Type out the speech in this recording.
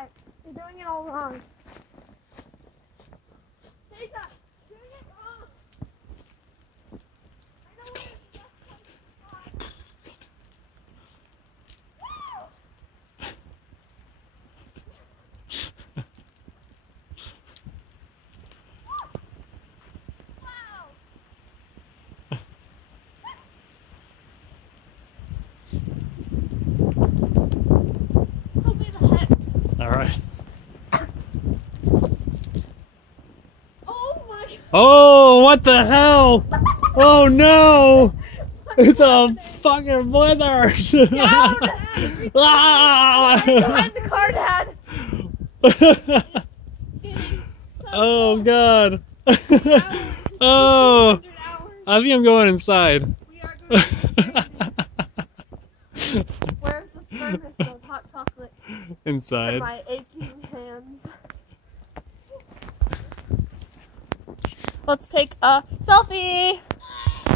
guys. You're doing it all wrong. Deja, doing it wrong. It's cold. All right. Oh my God. Oh, what the hell? Oh no! It's a fucking blizzard! Down! Ah! Behind the car, Dad. Oh god! Oh! Oh! I think I'm going inside. We are going to Where's the thermos of hot chocolate for Inside. my aching hands? Let's take a selfie!